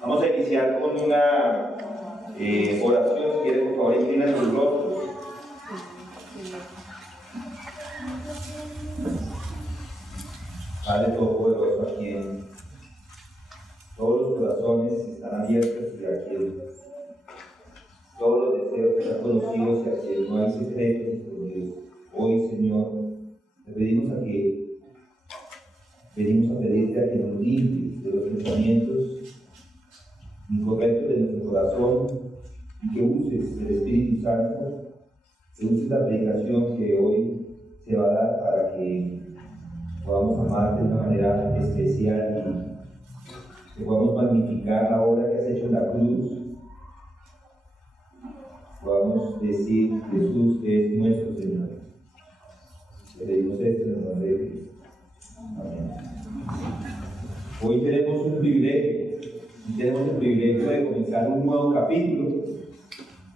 Vamos a iniciar con una oración. Si quieren, por favor, inclinen sus rostros. Padre Todopoderoso, aquí todos los corazones están abiertos y aquí todos los deseos están conocidos y aquí no hay secretos escondidos. Hoy, Señor, te pedimos venimos a pedirte a que nos limpies de los pensamientos incorrectos de nuestro corazón y que uses el Espíritu Santo, que uses la predicación que hoy se va a dar para que podamos amarte de una manera especial y que podamos magnificar la obra que has hecho en la cruz. Podamos decir: Jesús es nuestro Señor. Te pedimos esto en el nombre de Cristo. Amén. Hoy tenemos un privilegio. Tenemos el privilegio de comenzar un nuevo capítulo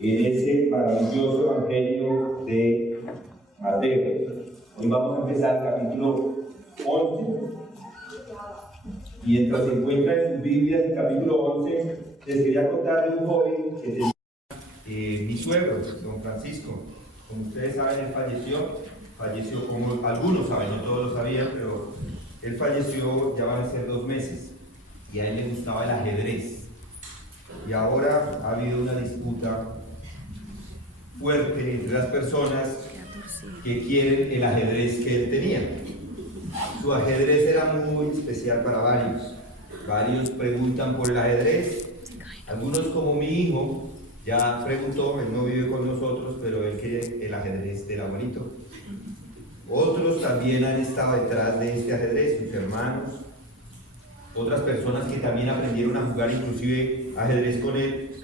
en ese maravilloso Evangelio de Mateo. Hoy vamos a empezar el capítulo 11. Mientras se encuentra en sus Biblias el capítulo 11, les quería contar de un joven que tenía mi suegro, don Francisco. Como ustedes saben, él falleció como algunos saben, no todos lo sabían, pero él falleció, ya van a ser 2 meses. Y a él le gustaba el ajedrez. Y ahora ha habido una disputa fuerte entre las personas que quieren el ajedrez que él tenía. Su ajedrez era muy especial para varios. Varios preguntan por el ajedrez. Algunos, como mi hijo, ya preguntó, él no vive con nosotros, pero él quiere el ajedrez del abuelito. Otros también han estado detrás de este ajedrez, sus hermanos. Otras personas que también aprendieron a jugar inclusive ajedrez con él.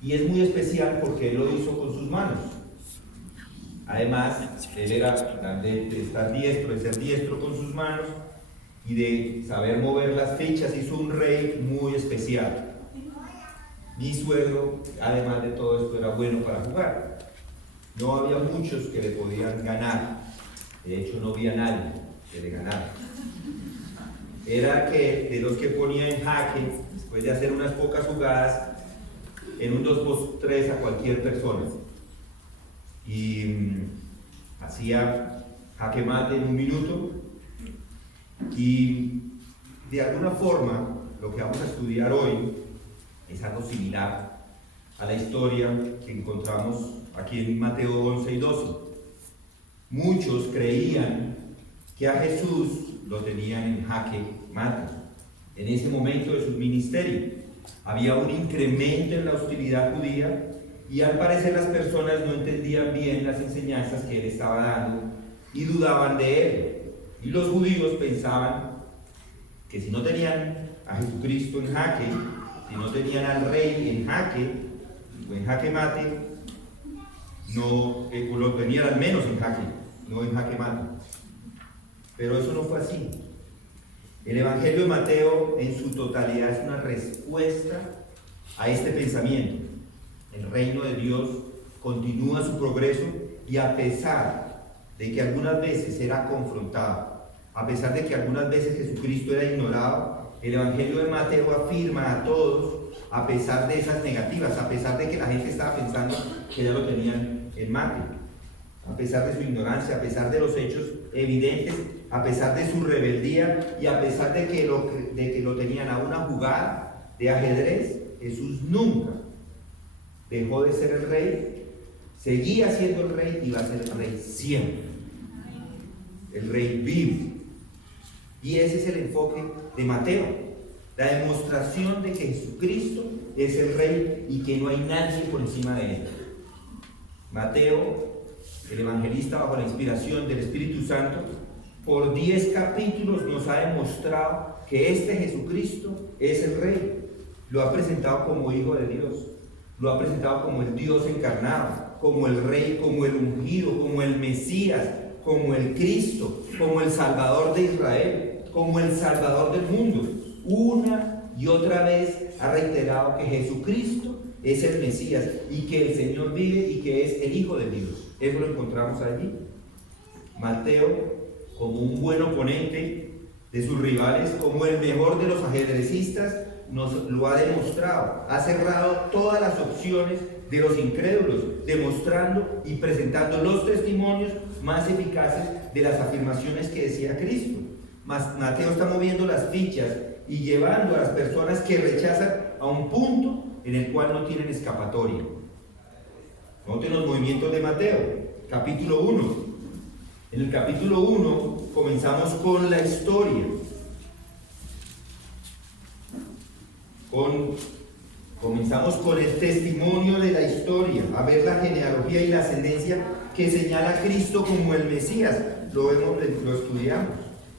Y es muy especial porque él lo hizo con sus manos. Además, él era de estar diestro, de ser diestro con sus manos y de saber mover las fichas. Hizo un rey muy especial. Mi suegro, además de todo esto, era bueno para jugar. No había muchos que le podían ganar. De hecho, no había nadie que le ganara. Era que de los que ponía en jaque, después de hacer unas pocas jugadas, en un 2x3 a cualquier persona. Y hacía jaque mate en 1 minuto. Y de alguna forma, lo que vamos a estudiar hoy es algo similar a la historia que encontramos aquí en Mateo 11 y 12. Muchos creían que a Jesús lo tenían en jaque mate. En ese momento de su ministerio había un incremento en la hostilidad judía y al parecer las personas no entendían bien las enseñanzas que él estaba dando y dudaban de él. Y los judíos pensaban que si no tenían a Jesucristo en jaque, si no tenían al rey en jaque o en jaque mate, no, lo tenían al menos en jaque, no en jaque mate. Pero eso no fue así. El Evangelio de Mateo en su totalidad es una respuesta a este pensamiento. El reino de Dios continúa su progreso y a pesar de que algunas veces era confrontado, a pesar de que algunas veces Jesucristo era ignorado, el Evangelio de Mateo afirma a todos, a pesar de esas negativas, a pesar de que la gente estaba pensando que ya lo tenían en mate, a pesar de su ignorancia, a pesar de los hechos evidentes, a pesar de su rebeldía y a pesar de que lo tenían a una jugada de ajedrez, Jesús nunca dejó de ser el rey, seguía siendo el rey y va a ser el rey siempre. El rey vivo. Y ese es el enfoque de Mateo, la demostración de que Jesucristo es el rey y que no hay nadie por encima de él. Mateo, el evangelista bajo la inspiración del Espíritu Santo, por 10 capítulos nos ha demostrado que este Jesucristo es el rey. Lo ha presentado como Hijo de Dios, lo ha presentado como el Dios encarnado, como el Rey, como el ungido, como el Mesías, como el Cristo, como el Salvador de Israel, como el Salvador del mundo. Una y otra vez ha reiterado que Jesucristo es el Mesías y que el Señor vive y que es el Hijo de Dios. Eso lo encontramos allí. Mateo, como un buen oponente de sus rivales, como el mejor de los ajedrecistas, nos lo ha demostrado. Ha cerrado todas las opciones de los incrédulos, demostrando y presentando los testimonios más eficaces de las afirmaciones que decía Cristo. Mateo está moviendo las fichas y llevando a las personas que rechazan a un punto en el cual no tienen escapatoria. Noten los movimientos de Mateo, capítulo 1. En el capítulo 1 comenzamos con la historia. Comenzamos con el testimonio de la historia, a ver la genealogía y la ascendencia que señala a Cristo como el Mesías. Lo estudiamos.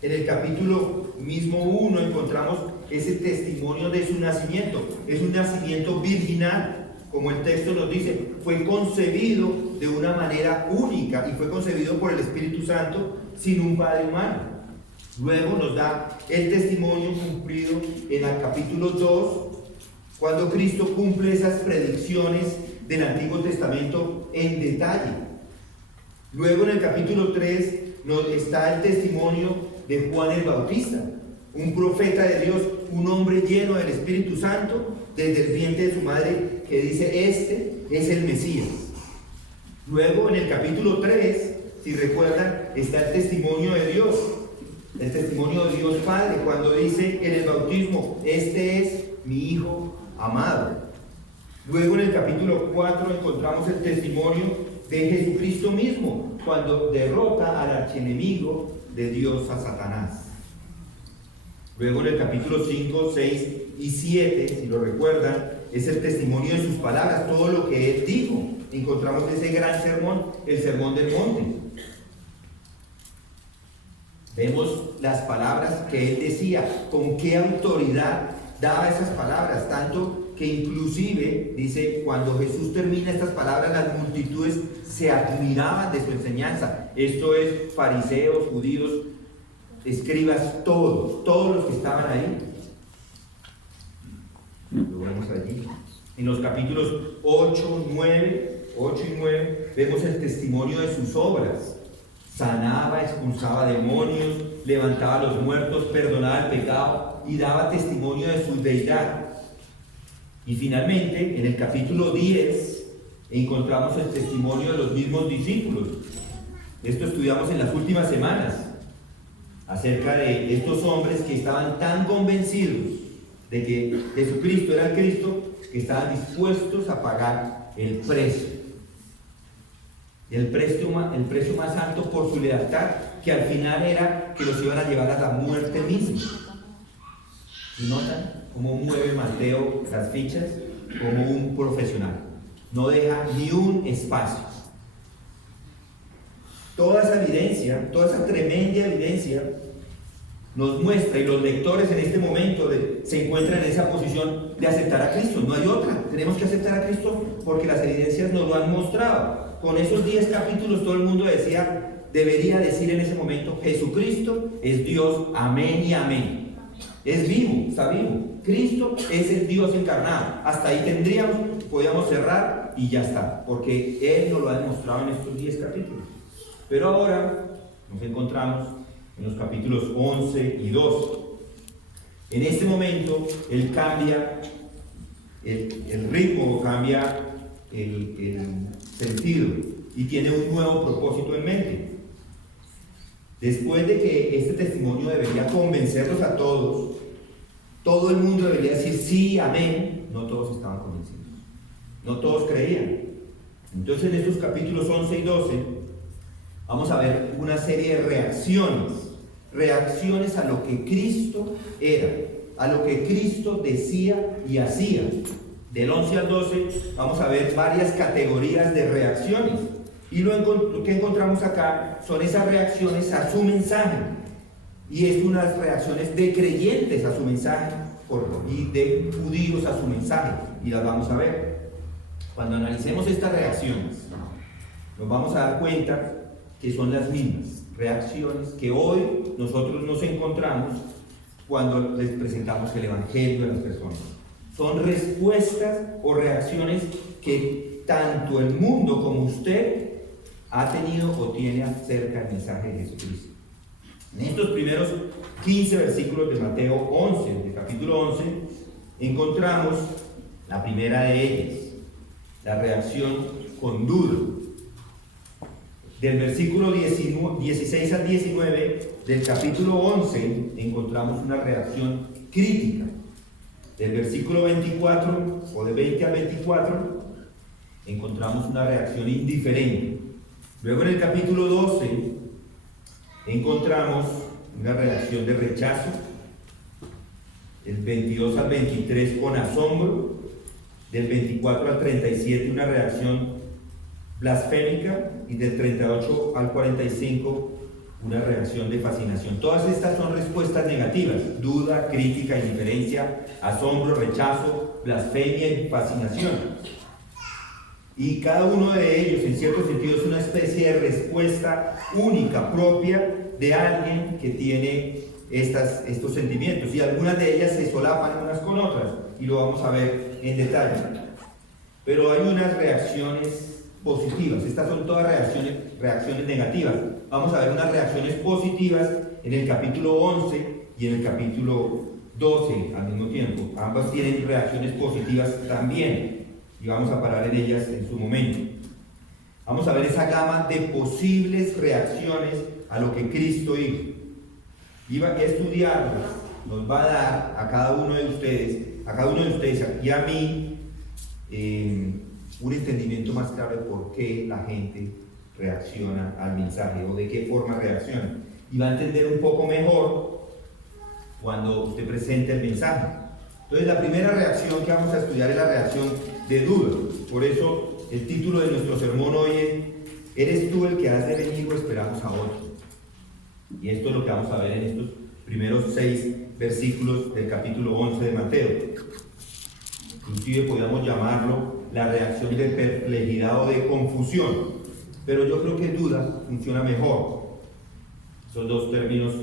En el capítulo mismo 1 encontramos ese testimonio de su nacimiento. Es un nacimiento virginal, como el texto nos dice. Fue concebido de una manera única y fue concebido por el Espíritu Santo sin un padre humano. Luego nos da el testimonio cumplido en el capítulo 2, cuando Cristo cumple esas predicciones del Antiguo Testamento en detalle. Luego en el capítulo 3 está el testimonio de Juan el Bautista, un profeta de Dios, un hombre lleno del Espíritu Santo desde el vientre de su madre, que dice: este es el Mesías. Luego en el capítulo 3, si recuerdan, está el testimonio de Dios, el testimonio de Dios Padre, cuando dice en el bautismo: este es mi Hijo amado. Luego en el capítulo 4 encontramos el testimonio de Jesucristo mismo, cuando derrota al archienemigo de Dios, a Satanás. Luego en el capítulo 5, 6 y 7, si lo recuerdan, es el testimonio de sus palabras, todo lo que él dijo. Encontramos ese gran sermón, el Sermón del Monte. Vemos las palabras que él decía, con qué autoridad daba esas palabras, tanto que inclusive, dice, cuando Jesús termina estas palabras, las multitudes se admiraban de su enseñanza. Esto es, fariseos, judíos, escribas, todos los que estaban ahí. Lo vemos allí. En los capítulos 8 y 9, vemos el testimonio de sus obras. Sanaba, expulsaba demonios, levantaba a los muertos, perdonaba el pecado y daba testimonio de su deidad. Y finalmente, en el capítulo 10, encontramos el testimonio de los mismos discípulos. Esto estudiamos en las últimas semanas, acerca de estos hombres que estaban tan convencidos de que Jesucristo era el Cristo, que estaban dispuestos a pagar el precio más alto por su lealtad, que al final era que los iban a llevar a la muerte misma. ¿Y notan cómo mueve Mateo las fichas? Como un profesional, no deja ni un espacio. Toda esa evidencia, toda esa tremenda evidencia nos muestra, y los lectores en este momento se encuentran en esa posición de aceptar a Cristo. No hay otra, tenemos que aceptar a Cristo porque las evidencias nos lo han mostrado. Con esos 10 capítulos todo el mundo debería decir en ese momento: Jesucristo es Dios, amén y amén. Es vivo, está vivo. Cristo es el Dios encarnado. Hasta ahí podíamos cerrar y ya está, porque Él nos lo ha demostrado en estos 10 capítulos. Pero ahora nos encontramos en los capítulos 11 y 12. En este momento Él cambia el ritmo, cambia el sentido y tiene un nuevo propósito en mente. Después de que este testimonio debería convencerlos a todos, todo el mundo debería decir sí, amén. No todos estaban convencidos, no todos creían. Entonces en estos capítulos 11 y 12 vamos a ver una serie de reacciones a lo que Cristo era, a lo que Cristo decía y hacía. Del 11 al 12 vamos a ver varias categorías de reacciones. Y lo que encontramos acá son esas reacciones a su mensaje. Y es unas reacciones de creyentes a su mensaje y de judíos a su mensaje. Y las vamos a ver. Cuando analicemos estas reacciones, nos vamos a dar cuenta que son las mismas reacciones que hoy nosotros nos encontramos cuando les presentamos el Evangelio a las personas. Son respuestas o reacciones que tanto el mundo como usted ha tenido o tiene acerca del mensaje de Jesucristo. En estos primeros 15 versículos de Mateo 11, del capítulo 11, encontramos la primera de ellas, la reacción con duda. Del versículo 16 al 19 del capítulo 11 encontramos una reacción crítica. Del versículo 24 o de 20 al 24 encontramos una reacción indiferente. Luego en el capítulo 12 encontramos una reacción de rechazo. Del 22 al 23 con asombro. Del 24 al 37 una reacción blasfémica. Y del 38 al 45 una reacción de fascinación. Todas estas son respuestas negativas: duda, crítica, indiferencia, asombro, rechazo, blasfemia y fascinación. Y cada uno de ellos, en cierto sentido, es una especie de respuesta única, propia de alguien que tiene estos sentimientos. Y algunas de ellas se solapan unas con otras, y lo vamos a ver en detalle. Pero hay unas reacciones positivas. Estas son todas reacciones negativas. Vamos a ver unas reacciones positivas en el capítulo 11 y en el capítulo 12 al mismo tiempo. Ambas tienen reacciones positivas también, y vamos a parar en ellas en su momento. Vamos a ver esa gama de posibles reacciones a lo que Cristo hizo. Y a estudiarlas nos va a dar a cada uno de ustedes y a mí un entendimiento más claro de por qué la gente reacciona al mensaje o de qué forma reacciona. Y va a entender un poco mejor cuando usted presente el mensaje. Entonces, la primera reacción que vamos a estudiar es la reacción de duda. Por eso, el título de nuestro sermón hoy es: ¿eres tú el que has de venir o esperamos a otro? Y esto es lo que vamos a ver en estos primeros 6 versículos del capítulo 11 de Mateo. Inclusive podríamos llamarlo la reacción de perplejidad o de confusión, pero yo creo que duda funciona mejor. Esos dos términos,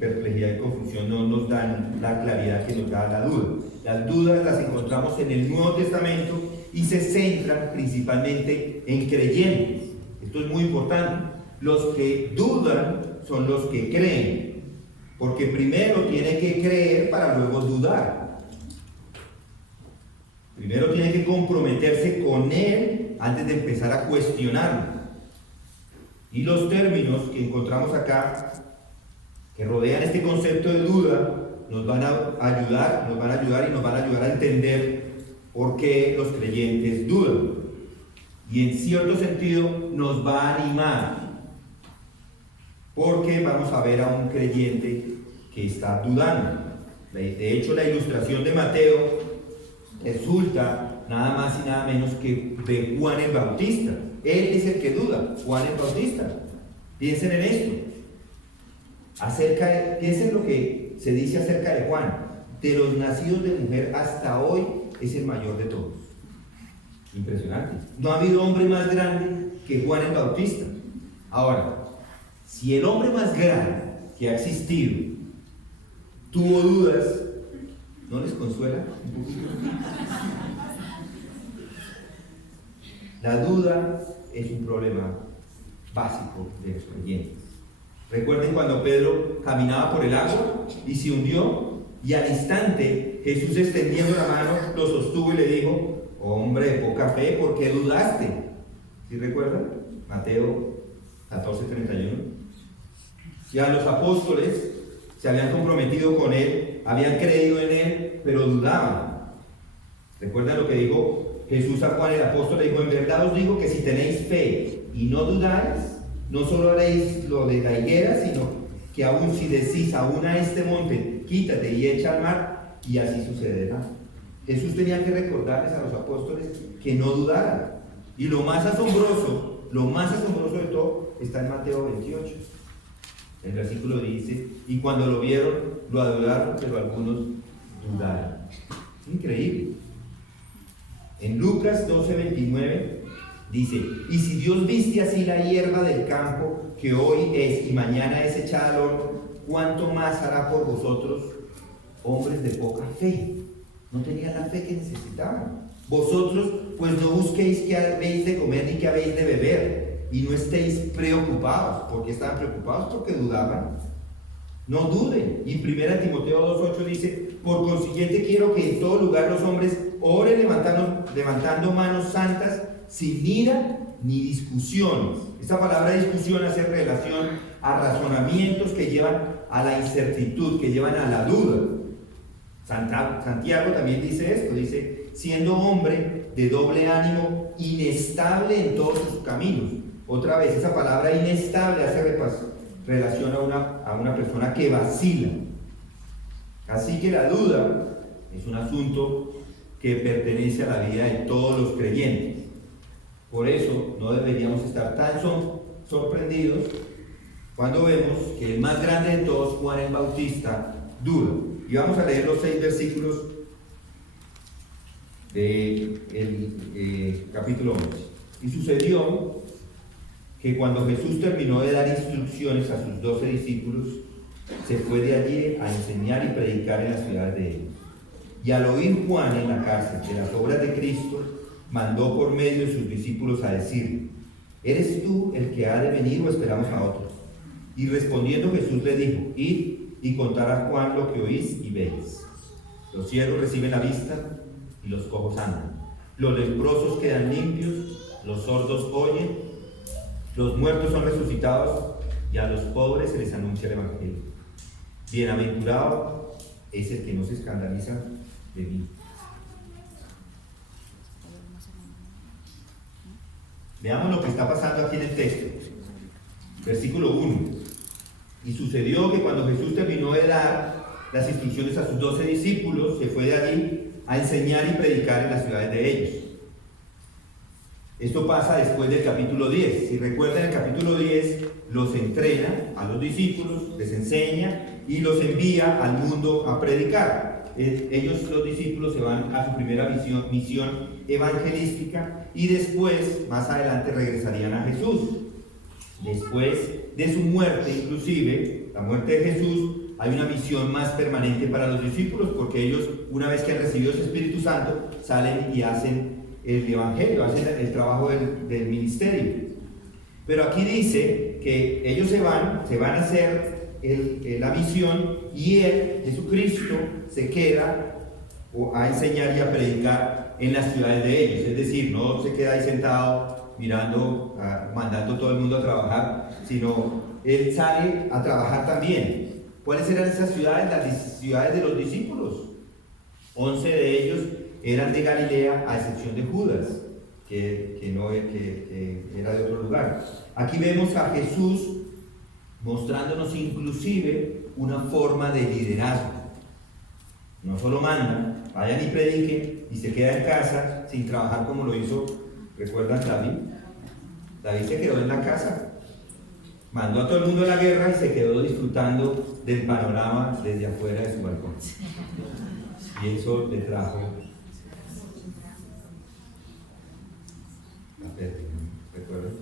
perplejidad y confusión, no nos dan la claridad que nos da la duda. Las dudas las encontramos en el Nuevo Testamento y se centran principalmente en creyentes. Esto es muy importante. Los que dudan son los que creen, porque primero tiene que creer para luego dudar. Primero tiene que comprometerse con Él antes de empezar a cuestionarlo. Y los términos que encontramos acá, que rodean este concepto de duda, nos van a ayudar y nos van a ayudar a entender por qué los creyentes dudan. Y en cierto sentido nos va a animar, porque vamos a ver a un creyente que está dudando. De hecho, la ilustración de Mateo resulta nada más y nada menos que de Juan el Bautista. Él es el que duda, Juan el Bautista. Piensen en esto. Piensen lo que se dice acerca de Juan: de los nacidos de mujer hasta hoy es el mayor de todos. Impresionante. No ha habido hombre más grande que Juan el Bautista. Ahora, si el hombre más grande que ha existido tuvo dudas, ¿no les consuela un poquito? La duda es un problema básico de los creyentes. Recuerden cuando Pedro caminaba por el agua y se hundió, y al instante Jesús, extendiendo la mano, lo sostuvo y le dijo: hombre de poca fe, ¿por qué dudaste? ¿Sí recuerdan? Mateo 14:31. Ya los apóstoles se habían comprometido con Él, habían creído en Él, pero dudaban. ¿Recuerdan lo que dijo Jesús a Juan el apóstol? Le dijo: en verdad os digo que si tenéis fe y no dudáis, no solo haréis lo de la higuera, sino que aún si decís aún a este monte, quítate y echa al mar, y así sucederá. Jesús tenía que recordarles a los apóstoles que no dudaran. Y lo más asombroso de todo está en Mateo 28. El versículo dice: y cuando lo vieron, lo adoraron, pero algunos dudaron. Increíble. En Lucas 12:29 dice: y si Dios viste así la hierba del campo, que hoy es y mañana es echada al horno, ¿cuánto más hará por vosotros, hombres de poca fe? No tenían la fe que necesitaban. Vosotros pues no busquéis qué habéis de comer ni qué habéis de beber, y no estéis preocupados. ¿Por qué estaban preocupados? Porque dudaban. No duden. Y 1 Timoteo 2:8 dice, por consiguiente quiero que en todo lugar los hombres oren levantando manos santas, sin ira ni discusiones. Esta palabra discusión hace relación a razonamientos que llevan a la incertidumbre, que llevan a la duda. Santiago también dice esto, dice, siendo hombre de doble ánimo, inestable en todos sus caminos. Otra vez, esa palabra inestable hace relación a una persona que vacila. Así que la duda es un asunto que pertenece a la vida de todos los creyentes. Por eso no deberíamos estar tan sorprendidos cuando vemos que el más grande de todos, Juan el Bautista, duda. Y vamos a leer los 6 versículos del capítulo 11. Y sucedió que cuando Jesús terminó de dar instrucciones a sus 12 discípulos, se fue de allí a enseñar y predicar en las ciudades de ellos. Y al oír Juan en la cárcel de las obras de Cristo, mandó por medio de sus discípulos a decir, ¿eres tú el que ha de venir o esperamos a otro? Y respondiendo Jesús le dijo, id y contad a Juan lo que oís y veis. Los ciegos reciben la vista y los cojos andan. Los leprosos quedan limpios, los sordos oyen, los muertos son resucitados y a los pobres se les anuncia el Evangelio. Bienaventurado es el que no se escandaliza de mí. Veamos lo que está pasando aquí en el texto. Versículo 1. Y sucedió que cuando Jesús terminó de dar las instrucciones a sus 12 discípulos, se fue de allí a enseñar y predicar en las ciudades de ellos. Esto pasa después del capítulo 10. Si recuerdan, el capítulo 10 los entrena a los discípulos, les enseña y los envía al mundo a predicar. Ellos, los discípulos, se van a su primera misión evangelística y después, más adelante, regresarían a Jesús. Después de su muerte, inclusive, la muerte de Jesús, hay una misión más permanente para los discípulos, porque ellos, una vez que han recibido ese Espíritu Santo, salen y hacen el Evangelio, hacen el trabajo del ministerio. Pero aquí dice que ellos se van a hacer la misión y Él, Jesucristo, se queda a enseñar y a predicar en las ciudades de ellos. Es decir, no se queda ahí sentado mirando, mandando a todo el mundo a trabajar, sino Él sale a trabajar también. ¿Cuáles eran esas ciudades? Las ciudades de los discípulos. 11 de ellos eran de Galilea, a excepción de Judas, que era de otro lugar. Aquí vemos a Jesús mostrándonos inclusive una forma de liderazgo. No solo manda, vayan y prediquen y se queda en casa sin trabajar como lo hizo, ¿recuerdan David? David se quedó en la casa, mandó a todo el mundo a la guerra y se quedó disfrutando del panorama desde afuera de su balcón. Y eso le trajo la pérdida, ¿recuerdan?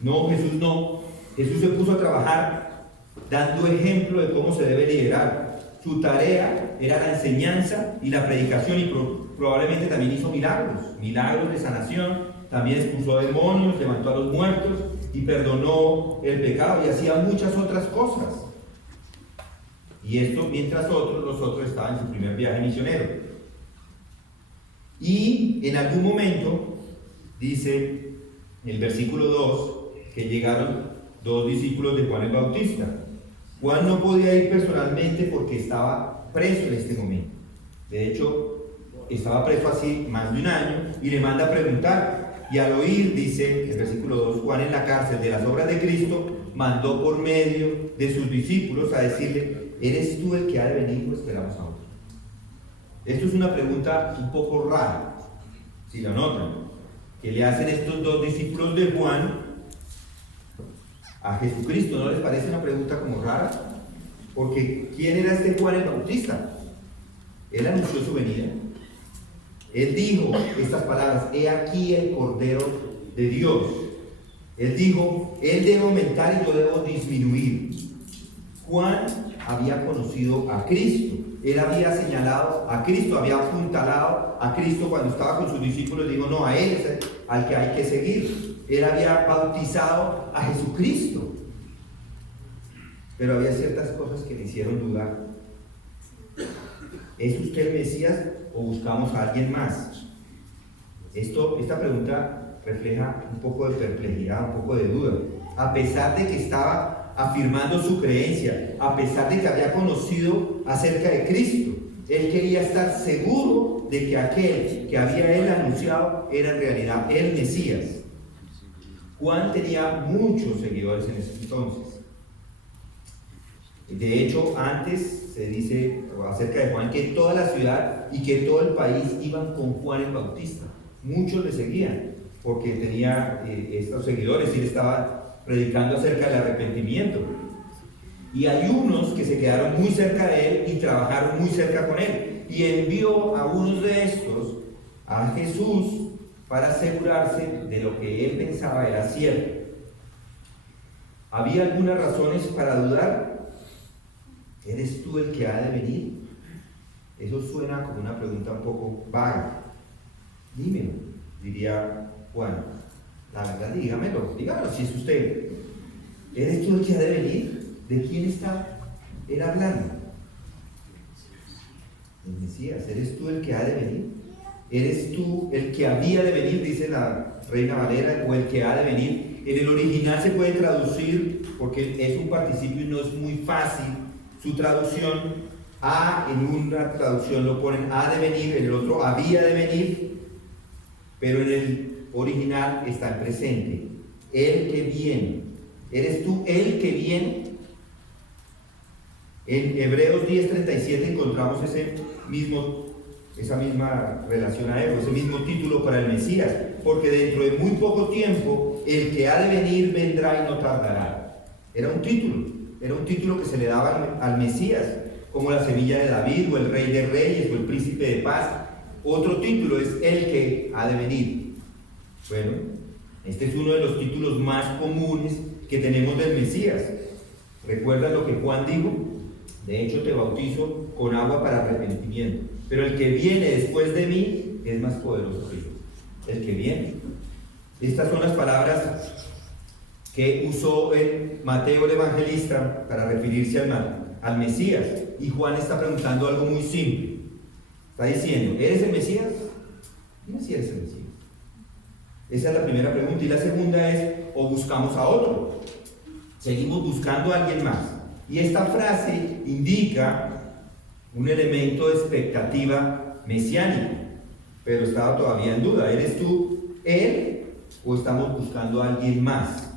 No, Jesús no. Jesús se puso a trabajar dando ejemplo de cómo se debe liderar. Su tarea era la enseñanza y la predicación y probablemente también hizo milagros de sanación, también expulsó demonios, levantó a los muertos y perdonó el pecado y hacía muchas otras cosas. Y esto mientras los otros estaban en su primer viaje misionero. Y en algún momento, dice el versículo 2, que llegaron 2 discípulos de Juan el Bautista. Juan no podía ir personalmente porque estaba preso en este momento. De hecho, estaba preso así más de un año y le manda a preguntar. Y al oír, dice el versículo 2, Juan en la cárcel de las obras de Cristo mandó por medio de sus discípulos a decirle, ¿eres tú el que ha de venir o esperamos a otro? Esto es una pregunta un poco rara, si la notan, que le hacen estos 2 discípulos de Juan a Jesucristo. ¿No les parece una pregunta como rara? Porque ¿quién era este Juan el Bautista? Él anunció su venida. Él dijo estas palabras, he aquí el Cordero de Dios. Él dijo, Él debe aumentar y yo debo disminuir. Juan había conocido a Cristo. Él había señalado a Cristo, había apuntalado a Cristo cuando estaba con sus discípulos. Digo, no, a Él es al que hay que seguir. Él había bautizado a Jesucristo. pero había ciertas cosas que le hicieron dudar. ¿Es usted el Mesías o buscamos a alguien más? Esta pregunta refleja un poco de perplejidad, un poco de duda. A pesar de que estaba afirmando su creencia, a pesar de que había conocido acerca de Cristo, él quería estar seguro de que aquel que había él anunciado era en realidad el Mesías. Juan tenía muchos seguidores en ese entonces. De hecho, antes se dice acerca de Juan que toda la ciudad y que todo el país iban con Juan el Bautista. Muchos le seguían porque tenía estos seguidores y él estaba predicando acerca del arrepentimiento. Y hay unos que se quedaron muy cerca de él y trabajaron muy cerca con él. Y envió a unos de estos a Jesús para asegurarse de lo que él pensaba era cierto. ¿Había algunas razones para dudar? ¿Eres tú el que ha de venir? Eso suena como una pregunta un poco vaga. Dímelo, diría Juan. La verdad, dígamelo si es usted. ¿Eres tú el que ha de venir? ¿De quién está él hablando? El Mesías. ¿Eres tú el que ha de venir? ¿Eres tú el que había de venir? Dice la Reina Valera, o el que ha de venir. En el original se puede traducir, porque es un participio y no es muy fácil su traducción. En una traducción lo ponen ha de venir, en el otro había de venir, pero en el original está en presente. El que viene. ¿Eres tú el que viene? En Hebreos 10:37 encontramos esa misma relación a él, ese mismo título para el Mesías, porque dentro de muy poco tiempo el que ha de venir vendrá y no tardará. Era un título que se le daba al Mesías, como la semilla de David, o el rey de reyes, o el príncipe de paz. Otro título es el que ha de venir. Bueno, este es uno de los títulos más comunes que tenemos del Mesías. ¿Recuerdas lo que Juan dijo? De hecho, te bautizo con agua para arrepentimiento, pero el que viene después de mí es más poderoso que yo. El que viene. Estas son las palabras que usó Mateo el evangelista para referirse al Mesías. Y Juan está preguntando algo muy simple. Está diciendo, ¿eres el Mesías? Dime si eres el Mesías. Esa es la primera pregunta. Y la segunda es, ¿o buscamos a otro? Seguimos buscando a alguien más. Y esta frase indica un elemento de expectativa mesiánica, pero estaba todavía en duda. ¿Eres tú él o estamos buscando a alguien más?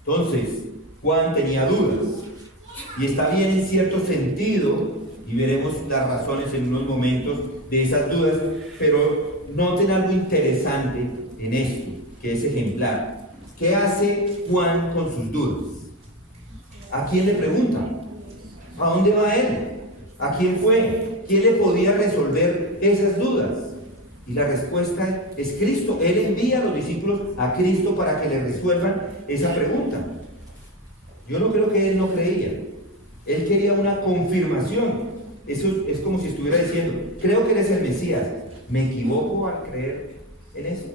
Entonces, Juan tenía dudas, y está bien en cierto sentido, y veremos las razones en unos momentos de esas dudas, pero noten algo interesante en esto, que es ejemplar. ¿Qué hace Juan con sus dudas? ¿A quién le pregunta? ¿A dónde va él? ¿A quién fue? ¿Quién le podía resolver esas dudas? Y la respuesta es Cristo. Él envía a los discípulos a Cristo para que le resuelvan esa pregunta. Yo no creo que él no creía. Él quería una confirmación. Eso es como si estuviera diciendo, creo que eres el Mesías. ¿Me equivoco al creer en eso?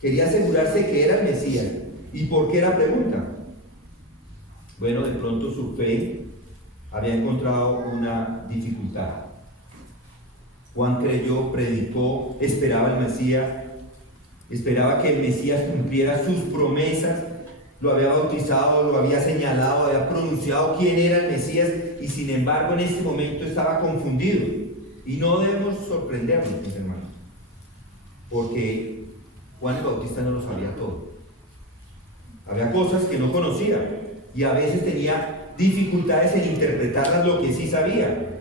Quería asegurarse que era el Mesías. ¿Y por qué la pregunta? Bueno, de pronto su fe había encontrado una dificultad. Juan creyó, predicó, esperaba el Mesías, esperaba que el Mesías cumpliera sus promesas, lo había bautizado, lo había señalado, había pronunciado quién era el Mesías, y sin embargo en ese momento estaba confundido. Y no debemos sorprendernos, mis hermanos, porque Juan el Bautista no lo sabía todo. Había cosas que no conocía, y a veces tenía dificultades en interpretarlas lo que sí sabía.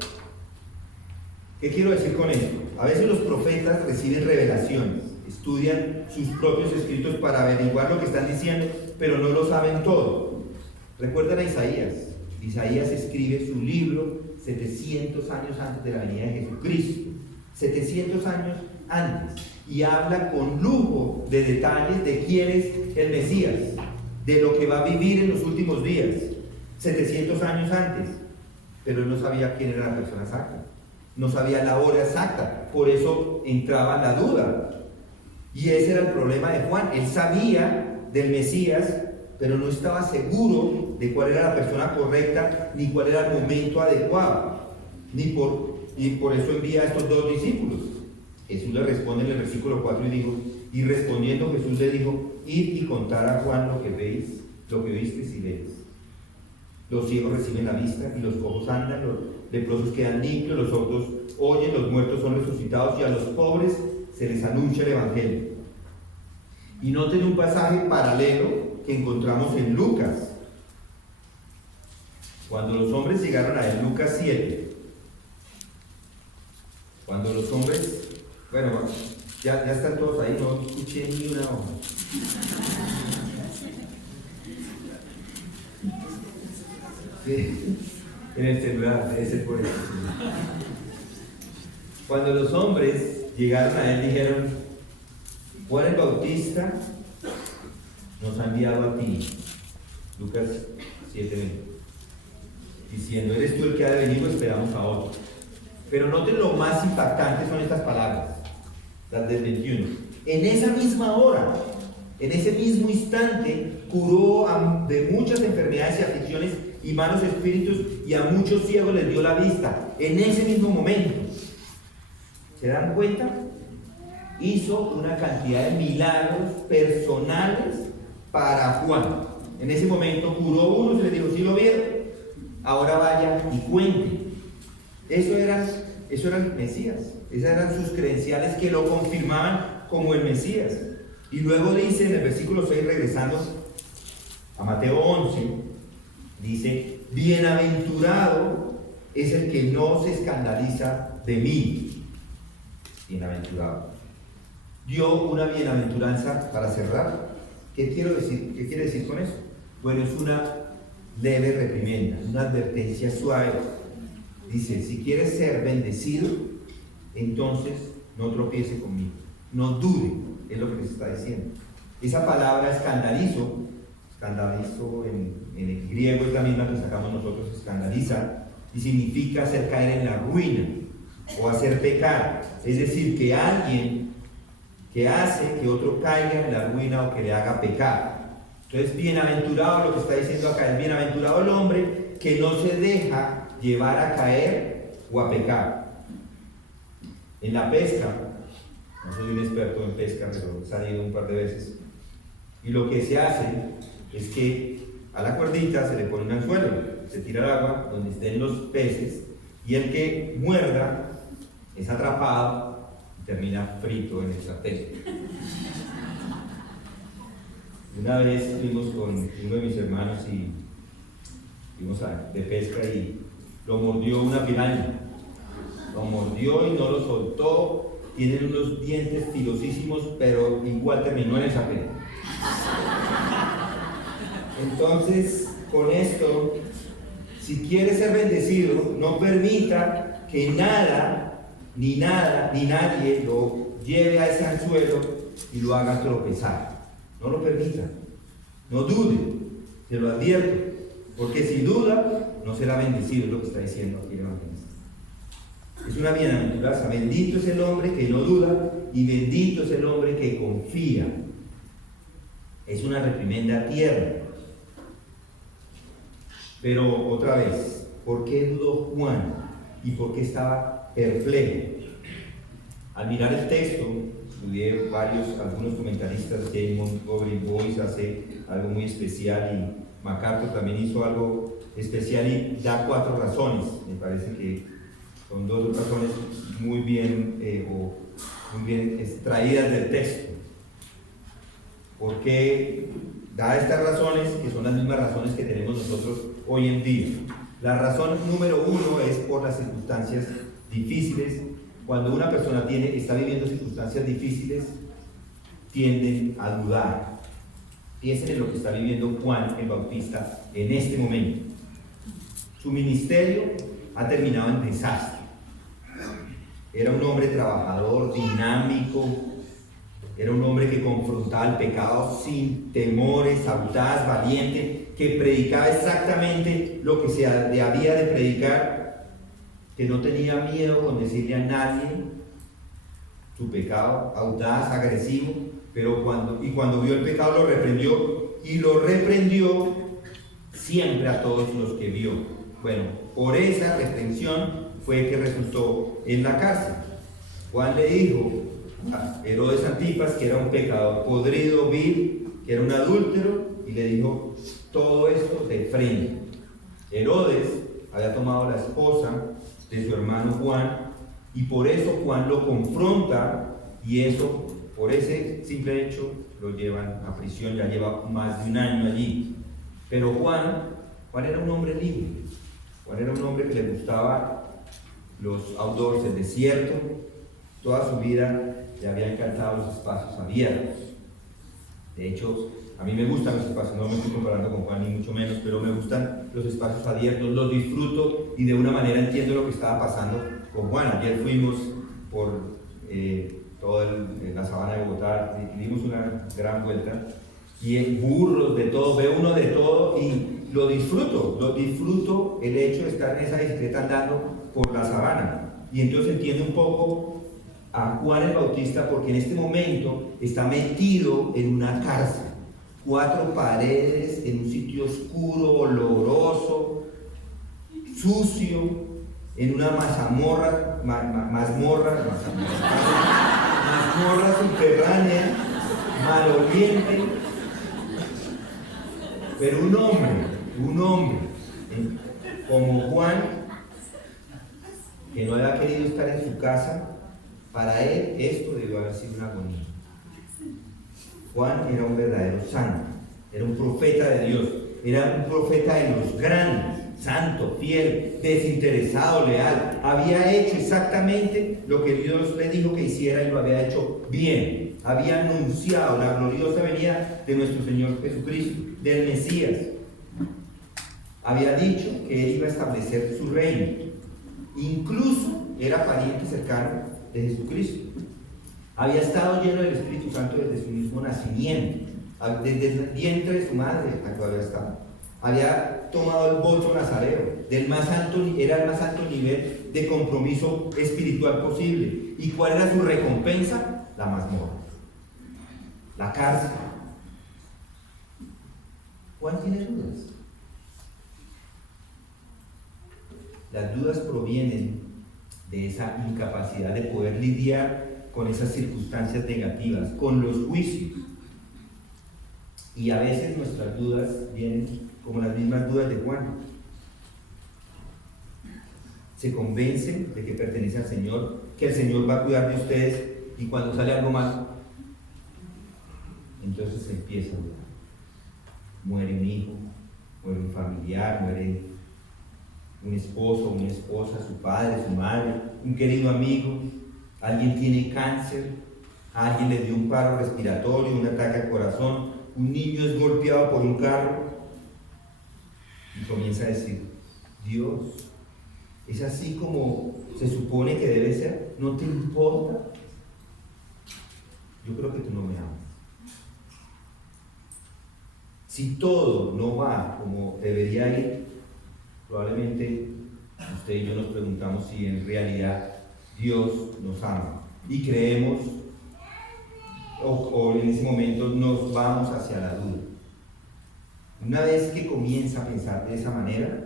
¿Qué quiero decir con esto? A veces los profetas reciben revelaciones, estudian sus propios escritos para averiguar lo que están diciendo, pero no lo saben todo. Recuerdan a Isaías. Isaías escribe su libro 700 años antes de la venida de Jesucristo. 700 años antes. Y habla con lujo de detalles de quién es el Mesías, de lo que va a vivir en los últimos días. 700 años antes. Pero él no sabía quién era la persona exacta. No sabía la hora exacta, por eso entraba la duda. Y ese era el problema de Juan. Él sabía del Mesías, pero no estaba seguro de cuál era la persona correcta, ni cuál era el momento adecuado, y por eso envía a estos dos discípulos. Jesús le responde en el versículo 4 y dijo, y respondiendo Jesús le dijo, id y contar a Juan lo que veis, lo que oísteis y veis. Los ciegos reciben la vista y los cojos andan, los leprosos quedan limpios, los sordos oyen, los muertos son resucitados y a los pobres se les anuncia el Evangelio. Y noten un pasaje paralelo que encontramos en Lucas. Cuando los hombres llegaron a él, Lucas 7. Cuando los hombres, bueno, ya están todos ahí, no escuché ni una hoja. Sí, en el celular, debe ser por eso. Cuando los hombres llegaron a él, dijeron, Juan el Bautista nos ha enviado a ti, Lucas 7:20, diciendo, ¿eres tú el que ha de venir o esperamos a otro? Pero noten lo más impactante son estas palabras, las del 21. En esa misma hora, en ese mismo instante, curó de muchas enfermedades y aflicciones y malos espíritus, y a muchos ciegos les dio la vista. En ese mismo momento, ¿se dan cuenta? Hizo una cantidad de milagros personales para Juan. En ese momento curó uno y les dijo, ¿sí lo vieron? Ahora vaya y cuente. Eso era el Mesías. Esas eran sus credenciales que lo confirmaban como el Mesías. Y luego dice en el versículo 6, regresando a Mateo 11, dice, bienaventurado es el que no se escandaliza de mí. Bienaventurado. Dio una bienaventuranza para cerrar. ¿Qué quiero decir? ¿Qué quiere decir con eso? Bueno, es una leve reprimenda, una advertencia suave. Dice, si quieres ser bendecido, entonces no tropiece conmigo. No dude, es lo que les está diciendo. Esa palabra escandalizo en el griego es la misma que sacamos nosotros, escandaliza, y significa hacer caer en la ruina o hacer pecar. Es decir, que alguien que hace que otro caiga en la ruina o que le haga pecar. Entonces, bienaventurado, lo que está diciendo acá es bienaventurado el hombre que no se deja llevar a caer o a pecar. En la pesca, no soy un experto en pesca, pero he salido un par de veces, y lo que se hace es que a la cuerdita se le pone un anzuelo, se tira al agua donde estén los peces, y el que muerda es atrapado y termina frito en el sartén. Una vez fuimos con uno de mis hermanos y fuimos de pesca y lo mordió una piraña. Lo mordió y no lo soltó. Tienen unos dientes filosísimos, pero igual terminó en el sartén. Entonces, con esto, si quiere ser bendecido, no permita que nada, ni nadie lo lleve a ese anzuelo y lo haga tropezar. No lo permita. No dude, se lo advierto. Porque si duda, no será bendecido, es lo que está diciendo aquí el evangelista. Es una bienaventuranza. Bendito es el hombre que no duda y bendito es el hombre que confía. Es una reprimenda tierna. Pero otra vez, ¿por qué dudó Juan? ¿Y por qué estaba perplejo? Al mirar el texto, estudié algunos comentaristas, James Montgomery Boyce hace algo muy especial y MacArthur también hizo algo especial y da 4 razones. Me parece que son 2 razones muy bien extraídas del texto. Porque da estas razones que son las mismas razones que tenemos nosotros hoy en día. La razón número 1 es por las circunstancias difíciles. Cuando una persona está viviendo circunstancias difíciles, tienden a dudar. Piensen en lo que está viviendo Juan el Bautista en este momento. Su ministerio ha terminado en desastre. Era un hombre trabajador, dinámico, era un hombre que confrontaba el pecado sin temores, audaz, valiente, que predicaba exactamente lo que se había de predicar, que no tenía miedo con decirle a nadie su pecado, audaz, agresivo, pero cuando vio el pecado lo reprendió y lo reprendió siempre a todos los que vio. Bueno, por esa reprensión fue que resultó en la cárcel. Juan le dijo a Herodes Antipas que era un pecador podrido, vil, que era un adúltero, y le dijo todo esto de frente. Herodes había tomado la esposa de su hermano Juan, y por eso Juan lo confronta, y eso, por ese simple hecho, lo llevan a prisión. Ya lleva más de un año allí. Pero Juan era un hombre libre. Juan era un hombre que le gustaba los outdoors, el desierto. Toda su vida le había encantado los espacios abiertos. De hecho, a mí me gustan los espacios, no me estoy comparando con Juan ni mucho menos, pero me gustan los espacios abiertos, los disfruto y de una manera entiendo lo que estaba pasando con Juan. Ayer fuimos por toda la sabana de Bogotá y dimos una gran vuelta, y burros, de todo, veo uno de todo y lo disfruto el hecho de estar en esa bicicleta andando por la sabana. Y entonces entiendo un poco a Juan el Bautista, porque en este momento está metido en una cárcel, 4 paredes, en un sitio oscuro, oloroso, sucio, en una mazmorra subterránea, maloliente. Pero un hombre como Juan, que no había querido estar en su casa, para él esto debió haber sido una agonía. Juan era un verdadero santo, era un profeta de Dios, era un profeta de los grandes, santo, fiel, desinteresado, leal. Había hecho exactamente lo que Dios le dijo que hiciera y lo había hecho bien. Había anunciado la gloriosa venida de nuestro Señor Jesucristo, del Mesías. Había dicho que Él iba a establecer su reino. Incluso era pariente cercano de Jesucristo. Había estado lleno del Espíritu Santo desde su mismo nacimiento, desde el vientre de su madre, aquí había estado. Había tomado el voto nazareo, era el más alto nivel de compromiso espiritual posible. ¿Y cuál era su recompensa? La mazmorra, la cárcel. Juan tiene dudas. Las dudas provienen de esa incapacidad de poder lidiar con esas circunstancias negativas, con los juicios. Y a veces nuestras dudas vienen como las mismas dudas de Juan. Se convencen de que pertenece al Señor, que el Señor va a cuidar de ustedes, y cuando sale algo mal, entonces se empieza a dudar. Muere un hijo, muere un familiar, muere un esposo, una esposa, su padre, su madre, un querido amigo, alguien tiene cáncer, alguien le dio un paro respiratorio, un ataque al corazón, un niño es golpeado por un carro, y comienza a decir: Dios, ¿es así como se supone que debe ser? ¿No te importa? Yo creo que tú no me amas. Si todo no va como debería ir, probablemente usted y yo nos preguntamos si en realidad Dios nos ama, y creemos, o en ese momento nos vamos hacia la duda. Una vez que comienza a pensar de esa manera,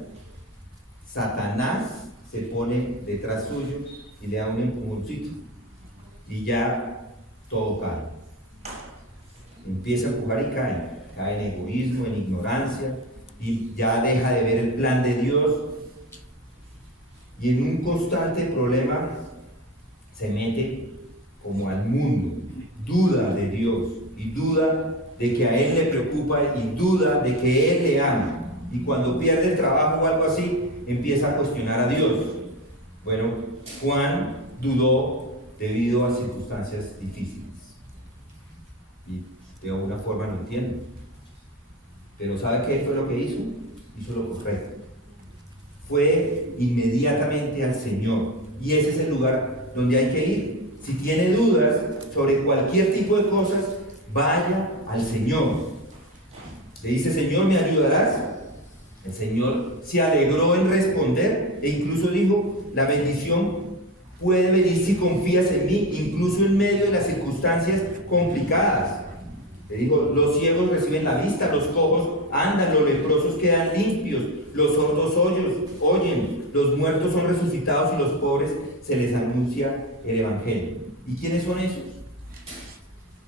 Satanás se pone detrás suyo y le da un empujoncito, y ya todo cae. Empieza a empujar y cae en egoísmo, en ignorancia, y ya deja de ver el plan de Dios, y en un constante problema se mete como al mundo, duda de Dios, y duda de que a Él le preocupa, y duda de que Él le ama, y cuando pierde el trabajo o algo así, empieza a cuestionar a Dios. Bueno, Juan dudó debido a circunstancias difíciles, y de alguna forma lo entiendo. Pero ¿sabe qué fue lo que hizo? Hizo lo correcto. Fue inmediatamente al Señor. Y ese es el lugar donde hay que ir. Si tiene dudas sobre cualquier tipo de cosas, vaya al Señor. Le dice: Señor, ¿me ayudarás? El Señor se alegró en responder, e incluso dijo: la bendición puede venir si confías en mí, incluso en medio de las circunstancias complicadas. Le dijo, los ciegos reciben la vista, los cojos andan, los leprosos quedan limpios, los sordos oyen, los muertos son resucitados y los pobres se les anuncia el Evangelio. ¿Y quiénes son esos?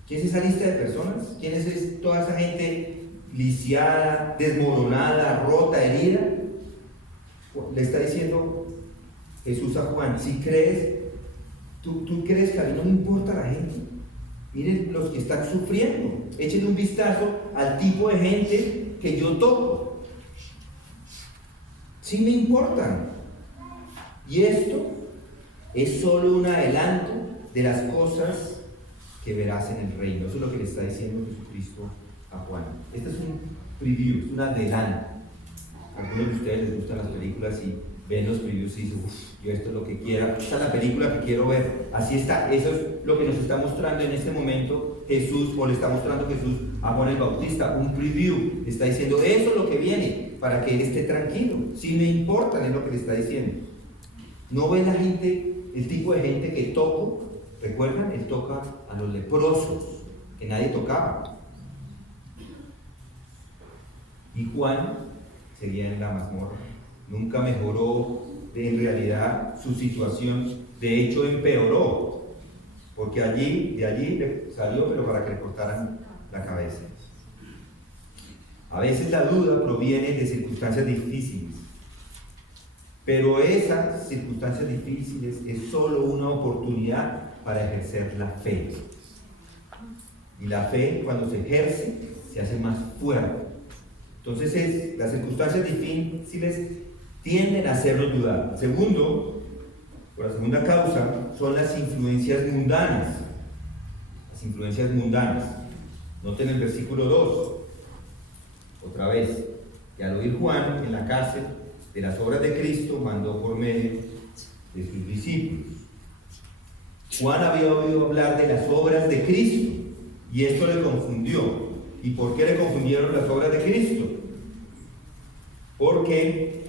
¿Quién es esa lista de personas? ¿Quién es toda esa gente lisiada, desmoronada, rota, herida? Le está diciendo Jesús a Juan, si crees, tú crees que a mí no me importa la gente. Miren los que están sufriendo. Échenle un vistazo al tipo de gente que yo toco. Sí me importan. Y esto es solo un adelanto de las cosas que verás en el reino. Eso es lo que le está diciendo Jesucristo a Juan. Este es un preview, es un adelanto. A algunos de ustedes les gustan las películas y ven los previews y dicen, yo esto es lo que quiera, esta es la película que quiero ver. Así está, eso es lo que nos está mostrando en este momento Jesús, o le está mostrando Jesús a Juan el Bautista, un preview. Le está diciendo, eso es lo que viene, para que él esté tranquilo. Si me importan, es lo que le está diciendo. No ve la gente, el tipo de gente que toco. ¿Recuerdan? Él toca a los leprosos, que nadie tocaba. Y Juan seguía en la mazmorra. Nunca mejoró en realidad su situación. De hecho, empeoró. Porque de allí le salió, pero para que le cortaran la cabeza. A veces la duda proviene de circunstancias difíciles. Pero esas circunstancias difíciles es solo una oportunidad para ejercer la fe. Y la fe, cuando se ejerce, se hace más fuerte. Entonces, las circunstancias difíciles tienden a hacernos dudar. Segundo, por la segunda causa, son las influencias mundanas. Las influencias mundanas. Noten el versículo 2. Otra vez. Y al oír Juan en la cárcel de las obras de Cristo, mandó por medio de sus discípulos. Juan había oído hablar de las obras de Cristo y esto le confundió. ¿Y por qué le confundieron las obras de Cristo? Porque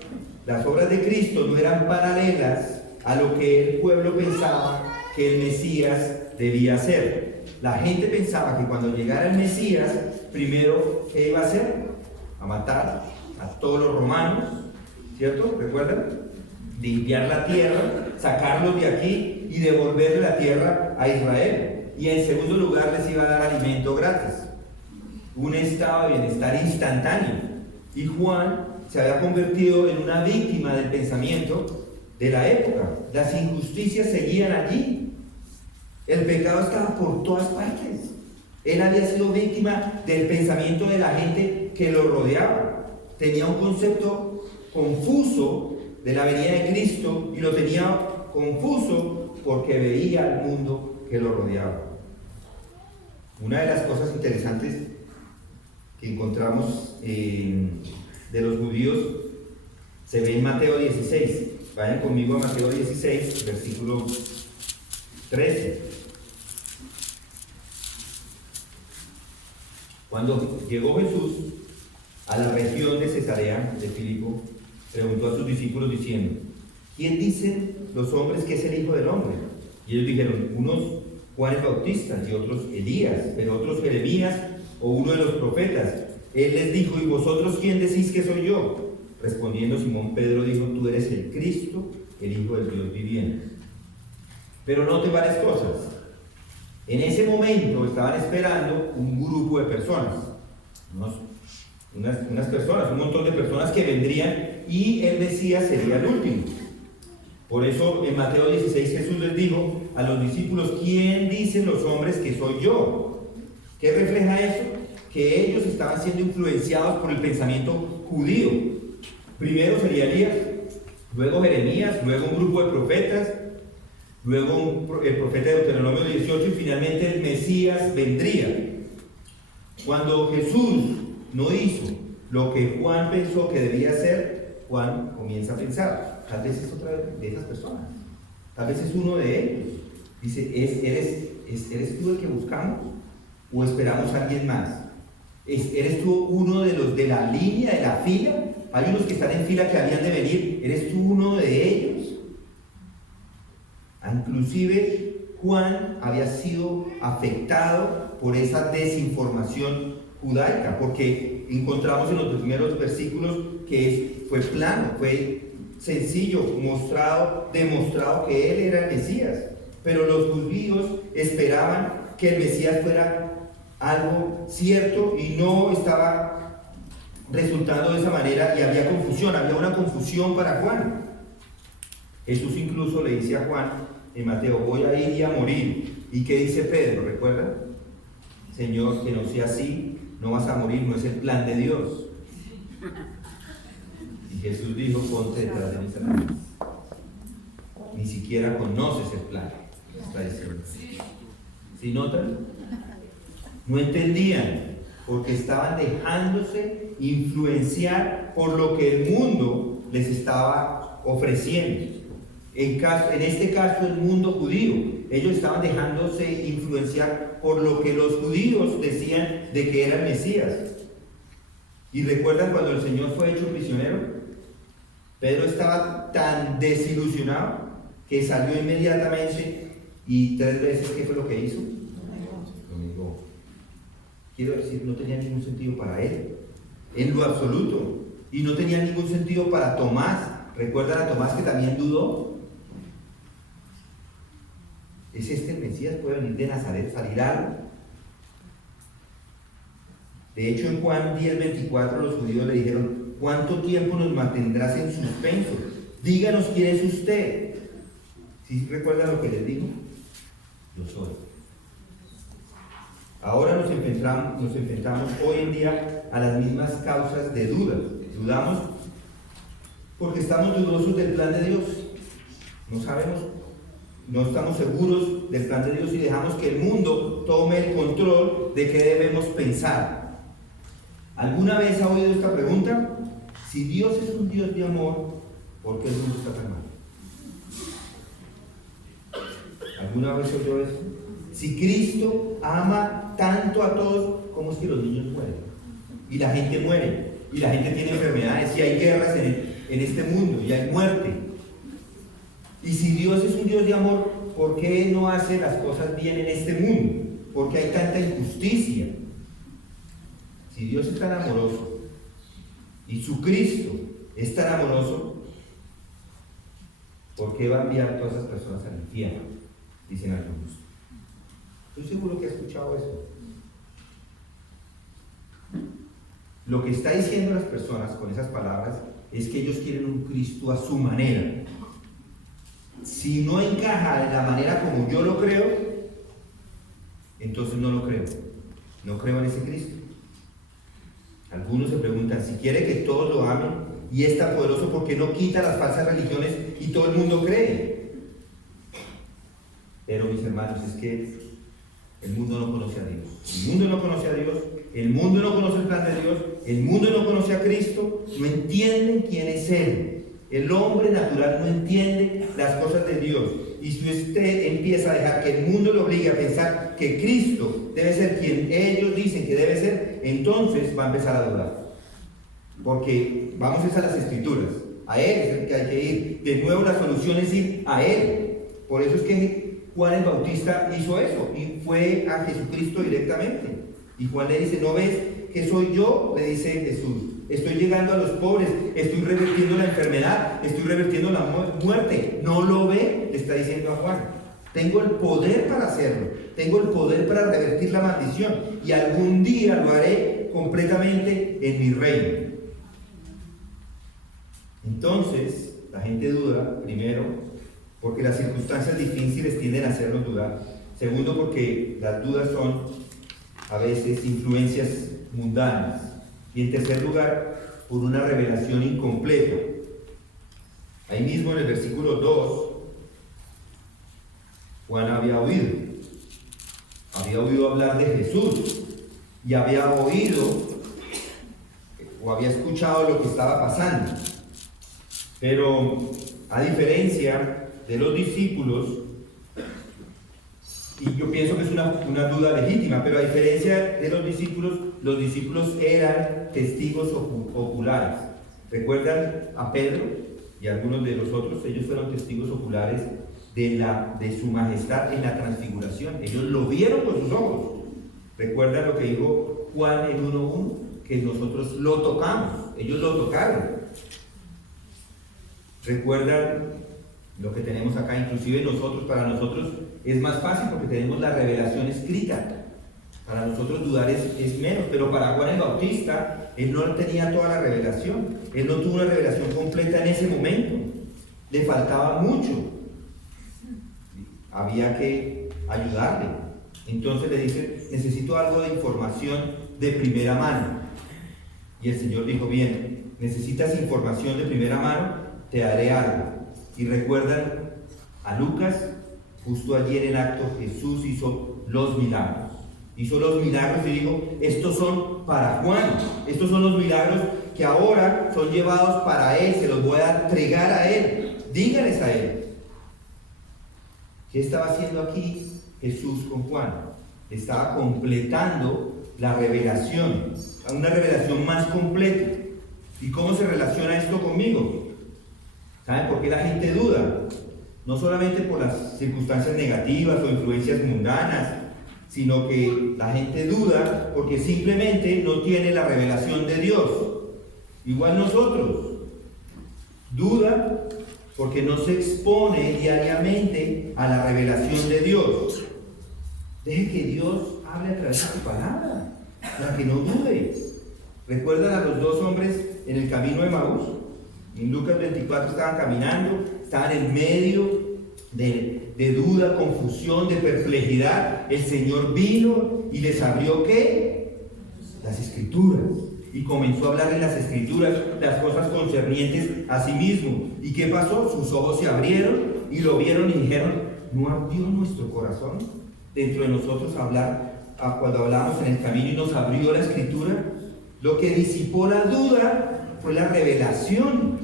las obras de Cristo no eran paralelas a lo que el pueblo pensaba que el Mesías debía hacer. La gente pensaba que cuando llegara el Mesías, primero, ¿qué iba a hacer? A matar a todos los romanos, ¿cierto? ¿Recuerdan? Limpiar la tierra, sacarlos de aquí y devolverle la tierra a Israel. Y en segundo lugar les iba a dar alimento gratis. Un estado de bienestar instantáneo. Y Juan se había convertido en una víctima del pensamiento de la época. Las injusticias seguían allí. El pecado estaba por todas partes. Él había sido víctima del pensamiento de la gente que lo rodeaba. Tenía un concepto confuso de la venida de Cristo y lo tenía confuso porque veía al mundo que lo rodeaba. Una de las cosas interesantes que encontramos de los judíos se ve en Mateo 16. Vayan conmigo a Mateo 16, versículo 13. Cuando llegó Jesús a la región de Cesarea de Filipo, preguntó a sus discípulos diciendo, ¿quién dicen los hombres que es el Hijo del Hombre? Y ellos dijeron, unos Juan el Bautista y otros Elías, pero otros Jeremías o uno de los profetas. Él les dijo, ¿y vosotros quién decís que soy yo? Respondiendo Simón Pedro dijo, tú eres el Cristo, el Hijo del Dios viviente. Pero noten varias cosas. En ese momento estaban esperando un grupo de personas, unas personas, un montón de personas que vendrían y el Mesías sería el último. Por eso en Mateo 16 Jesús les dijo a los discípulos, ¿quién dicen los hombres que soy yo? ¿Qué refleja eso? Que ellos estaban siendo influenciados por el pensamiento judío. Primero sería Elías, luego Jeremías, luego un grupo de profetas, luego el profeta de Deuteronomio 18 y finalmente el Mesías vendría. Cuando Jesús no hizo lo que Juan pensó que debía hacer, Juan comienza a pensar, tal vez es otra de esas personas, tal vez es uno de ellos. Dice, ¿eres tú el que buscamos o esperamos a alguien más? ¿Eres tú uno de los de la línea, de la fila? Hay unos que están en fila que habían de venir, ¿eres tú uno de ellos? Inclusive Juan había sido afectado por esa desinformación judaica, porque encontramos en los primeros versículos que fue plano, fue sencillo, demostrado que él era el Mesías. Pero los judíos esperaban que el Mesías fuera algo cierto y no estaba resultando de esa manera, y había una confusión para Juan. Jesús incluso le dice a Juan en Mateo: voy a ir y a morir. ¿Y qué dice Pedro? ¿Recuerda? Señor, que no sea así, no vas a morir, no es el plan de Dios. Y Jesús dijo: ponte detrás de mis hermanos. Ni siquiera conoces el plan. Está diciendo. ¿Sí notan? No entendían, porque estaban dejándose influenciar por lo que el mundo les estaba ofreciendo. En este caso, el mundo judío. Ellos estaban dejándose influenciar por lo que los judíos decían de que era el Mesías. ¿Y recuerdan cuando el Señor fue hecho prisionero? Pedro estaba tan desilusionado que salió inmediatamente, y 3 veces, ¿qué fue lo que hizo? Lo negó. Quiero decir, no tenía ningún sentido para él, en lo absoluto. Y no tenía ningún sentido para Tomás. ¿Recuerdan a Tomás, que también dudó? ¿Es este el Mesías? ¿Puede venir de Nazaret, salir algo? De hecho, en Juan 10:24 los judíos le dijeron: ¿cuánto tiempo nos mantendrás en suspenso? Díganos quién es usted. ¿Sí recuerdan lo que les dijo? Yo soy. Ahora nos enfrentamos hoy en día a las mismas causas de dudas. Dudamos porque estamos dudosos del plan de Dios. No sabemos, no estamos seguros del plan de Dios y dejamos que el mundo tome el control de qué debemos pensar. ¿Alguna vez ha oído esta pregunta? Si Dios es un Dios de amor, ¿por qué el mundo está tan mal? ¿Alguna vez oyó eso? Si Cristo ama tanto a todos, ¿cómo es que los niños mueren? Y la gente muere, y la gente tiene enfermedades, y hay guerras en este mundo, y hay muerte. Y si Dios es un Dios de amor, ¿por qué no hace las cosas bien en este mundo? ¿Por qué hay tanta injusticia? Si Dios es tan amoroso, y su Cristo es tan amoroso, ¿por qué va a enviar a todas esas personas al infierno? Dicen algunos. Estoy seguro que ha escuchado eso. Lo que está diciendo las personas con esas palabras es que ellos quieren un Cristo a su manera. Si no encaja de la manera como yo lo creo, entonces no lo creo. No creo en ese Cristo. Algunos se preguntan: si quiere que todos lo amen y es tan poderoso, ¿por qué no quita las falsas religiones y todo el mundo cree? Pero mis hermanos, es que el mundo no conoce a Dios. El mundo no conoce a Dios, el mundo no conoce el plan de Dios, el mundo no conoce a Cristo, no entienden quién es Él. El hombre natural no entiende las cosas de Dios. Y si usted empieza a dejar que el mundo lo obligue a pensar que Cristo debe ser quien ellos dicen que debe ser, entonces va a empezar a dudar. Porque vamos a las Escrituras. A Él es el que hay que ir. De nuevo la solución es ir a Él. Por eso es que Juan el Bautista hizo eso y fue a Jesucristo directamente. Y Juan le dice: ¿no ves que soy yo? Le dice Jesús. Estoy llegando a los pobres, estoy revertiendo la enfermedad, estoy revertiendo la muerte. ¿No lo ve? Le está diciendo a Juan. Tengo el poder para hacerlo, tengo el poder para revertir la maldición, y algún día lo haré completamente en mi reino. Entonces, la gente duda, primero, porque las circunstancias difíciles tienden a hacernos dudar. Segundo, porque las dudas son a veces influencias mundanas. Y en tercer lugar, por una revelación incompleta. Ahí mismo en el versículo 2, Juan había oído hablar de Jesús, y había oído o había escuchado lo que estaba pasando. Pero a diferencia de los discípulos, y yo pienso que es una duda legítima, pero a diferencia de los discípulos eran testigos oculares. ¿Recuerdan a Pedro y algunos de los otros? Ellos fueron testigos oculares de su majestad en la transfiguración. Ellos lo vieron con sus ojos. ¿Recuerdan lo que dijo Juan en 1:1? Que nosotros lo tocamos, ellos lo tocaron. ¿Recuerdan lo que tenemos acá? Inclusive nosotros, para nosotros es más fácil porque tenemos la revelación escrita. Para nosotros dudar es menos, pero para Juan el Bautista, él no tenía toda la revelación. Él no tuvo una revelación completa en ese momento. Le faltaba mucho. Había que ayudarle. Entonces le dice, necesito algo de información de primera mano. Y el Señor dijo, bien, necesitas información de primera mano, te daré algo. Y recuerdan a Lucas, justo allí en el acto Jesús hizo los milagros. Hizo los milagros y dijo, estos son para Juan, estos son los milagros que ahora son llevados para él, se los voy a entregar a él, díganles a él. ¿Qué estaba haciendo aquí Jesús con Juan? Estaba completando la revelación, una revelación más completa. ¿Y cómo se relaciona esto conmigo? ¿Saben por qué la gente duda? No solamente por las circunstancias negativas o influencias mundanas, sino que la gente duda porque simplemente no tiene la revelación de Dios. Igual nosotros. Duda porque no se expone diariamente a la revelación de Dios. Deje que Dios hable a través de su palabra, para que no dude. ¿Recuerdan a los dos hombres en el camino de Emaús? En Lucas 24 estaban caminando, estaban en medio de duda, confusión, de perplejidad. El Señor vino y les abrió ¿qué? Las Escrituras. Y comenzó a hablar en las Escrituras las cosas concernientes a sí mismo. ¿Y qué pasó? Sus ojos se abrieron y lo vieron y dijeron, ¿no ardió nuestro corazón dentro de nosotros cuando hablábamos en el camino y nos abrió la Escritura? Lo que disipó la duda fue la revelación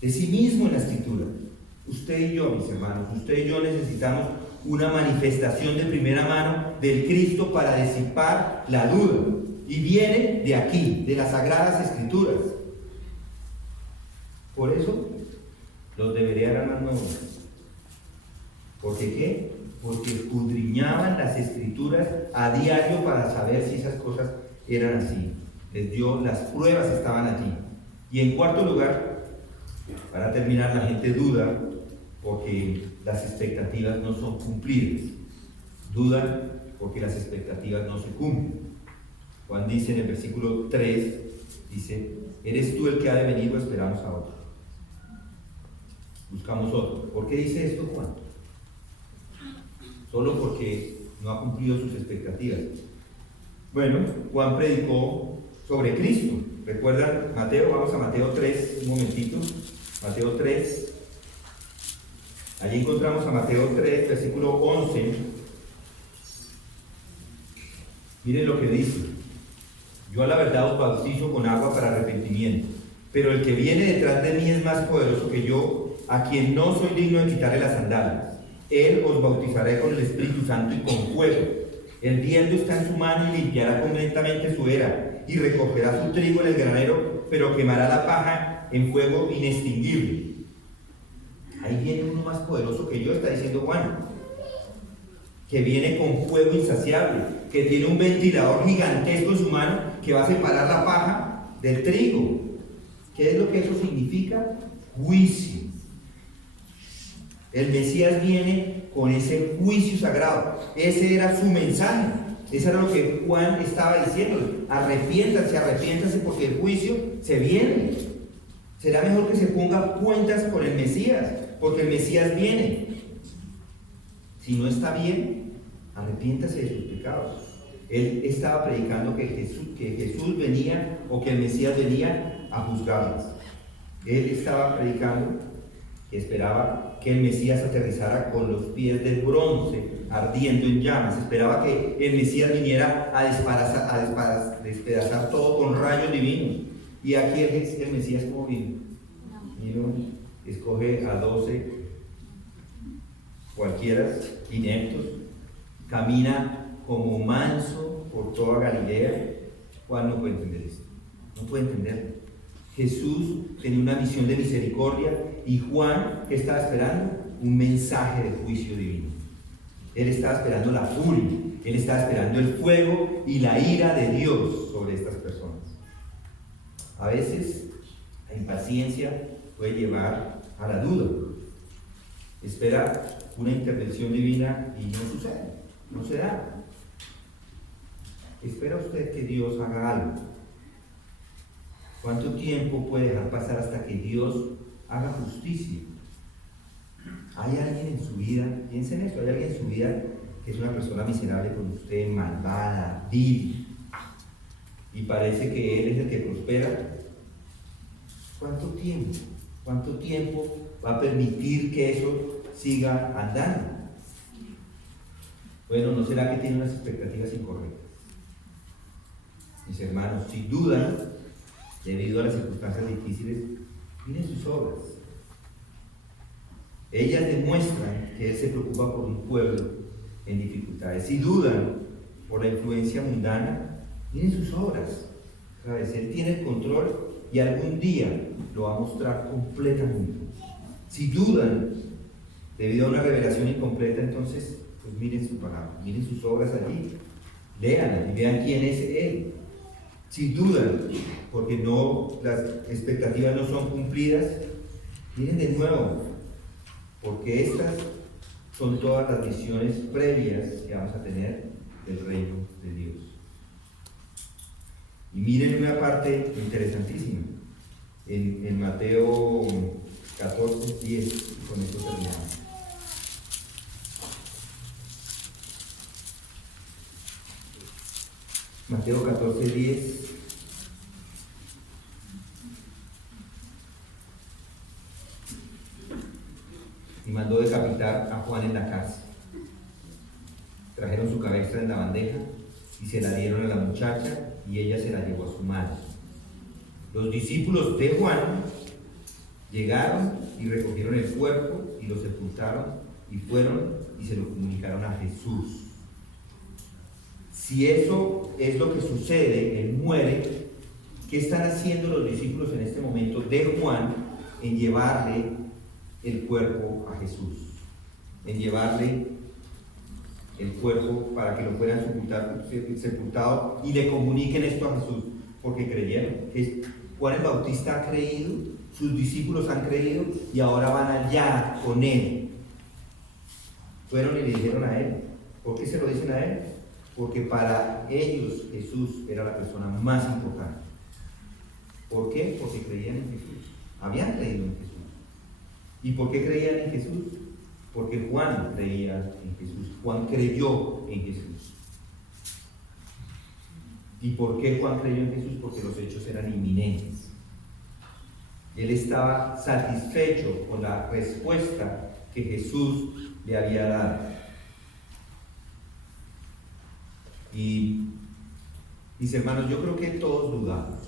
de sí mismo en la Escritura. Usted y yo, mis hermanos, usted y yo necesitamos una manifestación de primera mano del Cristo para disipar la duda. Y viene de aquí, de las Sagradas Escrituras. Por eso, los de Berea eran más nobles. ¿Por qué? Porque escudriñaban las Escrituras a diario para saber si esas cosas eran así. Les dio, las pruebas estaban allí. Y en cuarto lugar, para terminar, la gente duda porque las expectativas no son cumplidas. Dudan porque las expectativas no se cumplen. Juan dice en el versículo 3, dice, ¿eres tú el que ha de venir o esperamos a otro? Buscamos otro. ¿Por qué dice esto Juan? Solo porque no ha cumplido sus expectativas. Bueno, Juan predicó sobre Cristo. ¿Recuerdan Mateo? Vamos a Mateo 3, un momentito. Mateo 3. Allí encontramos a Mateo 3, versículo 11. Miren lo que dice. Yo a la verdad os bautizo con agua para arrepentimiento, pero el que viene detrás de mí es más poderoso que yo, a quien no soy digno de quitarle las sandalias. Él os bautizará con el Espíritu Santo y con fuego. El viento está en su mano y limpiará completamente su era, y recogerá su trigo en el granero, pero quemará la paja en fuego inextinguible. Ahí viene uno más poderoso que yo, está diciendo Juan, que viene con fuego insaciable, que tiene un ventilador gigantesco en su mano que va a separar la paja del trigo. ¿Qué es lo que eso significa? Juicio. El Mesías viene con ese juicio sagrado. Ese era su mensaje. Eso era lo que Juan estaba diciendo. Arrepiéntanse, arrepiéntanse porque el juicio se viene. Será mejor que se ponga cuentas con el Mesías, porque el Mesías viene. Si no está bien, arrepiéntase de sus pecados. Él estaba predicando que Jesús venía, o que el Mesías venía a juzgarlos. Él estaba predicando que esperaba que el Mesías aterrizara con los pies de bronce ardiendo en llamas. Esperaba que el Mesías viniera a despedazar todo con rayos divinos. Y aquí el Mesías, ¿cómo vino? Vino, escoge a 12 cualquiera, ineptos, camina como manso por toda Galilea. Juan no puede entender esto, no puede entenderlo. Jesús tenía una misión de misericordia Y Juan, ¿qué estaba esperando? Un mensaje de juicio divino. Él estaba esperando la furia, él estaba esperando el fuego y la ira de Dios sobre estas personas. A veces la impaciencia puede llevar a la duda. Espera una intervención divina y no sucede, no se da. ¿Espera usted que Dios haga algo? ¿Cuánto tiempo puede dejar pasar hasta que Dios haga justicia? ¿Hay alguien en su vida, piensen en eso, hay alguien en su vida que es una persona miserable con usted, malvada, vil, y parece que Él es el que prospera? ¿Cuánto tiempo va a permitir que eso siga andando? Bueno, ¿no será que tiene unas expectativas incorrectas? Mis hermanos, si dudan, debido a las circunstancias difíciles, miren sus obras. Ellas demuestran que Él se preocupa por un pueblo en dificultades. Si dudan por la influencia mundana, miren sus obras. ¿Sabes? Él tiene el control y algún día lo va a mostrar completamente. Si dudan debido a una revelación incompleta, entonces, pues miren su palabra, miren sus obras allí, léanla y vean quién es Él. Si dudan porque las expectativas no son cumplidas, miren de nuevo, porque estas son todas las visiones previas que vamos a tener del reino de Dios. Y miren una parte interesantísima en Mateo 14, 10, con esto terminamos. Mateo 14, 10. Y mandó decapitar a Juan en la cárcel. Trajeron su cabeza en la bandeja y se la dieron a la muchacha y ella se la llevó a su madre. Los discípulos de Juan llegaron y recogieron el cuerpo y lo sepultaron y fueron y se lo comunicaron a Jesús. Si eso es lo que sucede, Él muere, ¿qué están haciendo los discípulos en este momento de Juan en llevarle el cuerpo a Jesús? En llevarle el cuerpo para que lo puedan sepultado y le comuniquen esto a Jesús, porque creyeron. Juan el Bautista ha creído, sus discípulos han creído y ahora van allá con Él. Fueron y le dijeron a Él. ¿Por qué se lo dicen a Él? Porque para ellos Jesús era la persona más importante. ¿Por qué? Porque creían en Jesús. Habían creído en Jesús. ¿Y por qué creían en Jesús? Porque Juan creía en Jesús. Juan creyó en Jesús. ¿Y por qué Juan creyó en Jesús? Porque los hechos eran inminentes. Él estaba satisfecho con la respuesta que Jesús le había dado. Y mis hermanos, yo creo que todos dudamos.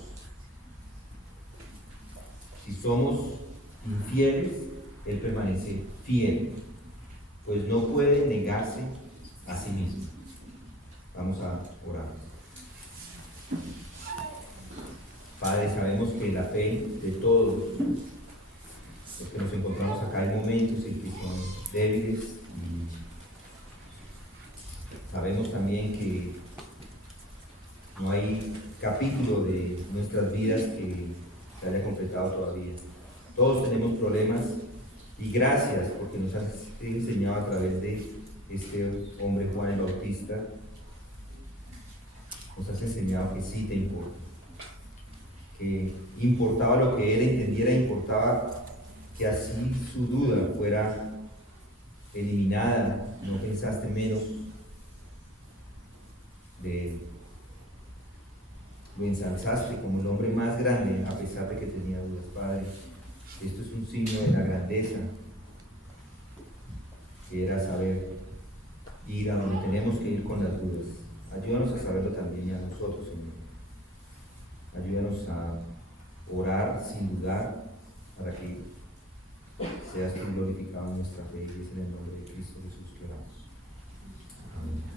Si somos infieles, Él permanece fiel, pues no puede negarse a sí mismo. Vamos a orar. Padre, sabemos que la fe de todos los que nos encontramos acá hay momentos en que son débiles y sabemos también que no hay capítulo de nuestras vidas que se haya completado todavía. Todos tenemos problemas y gracias porque nos has enseñado a través de este hombre Juan el Bautista, nos has enseñado que sí te importa, que importaba lo que él entendiera, importaba que así su duda fuera eliminada, no pensaste menos de él. Lo ensalzaste como el hombre más grande a pesar de que tenía dudas. Padre, esto es un signo de la grandeza, que era saber ir a donde tenemos que ir con las dudas. Ayúdanos a saberlo también y a nosotros, Señor. Ayúdanos a orar sin dudar para que seas tú glorificado en nuestra fe, y es en el nombre de Cristo Jesús que oramos. Amén.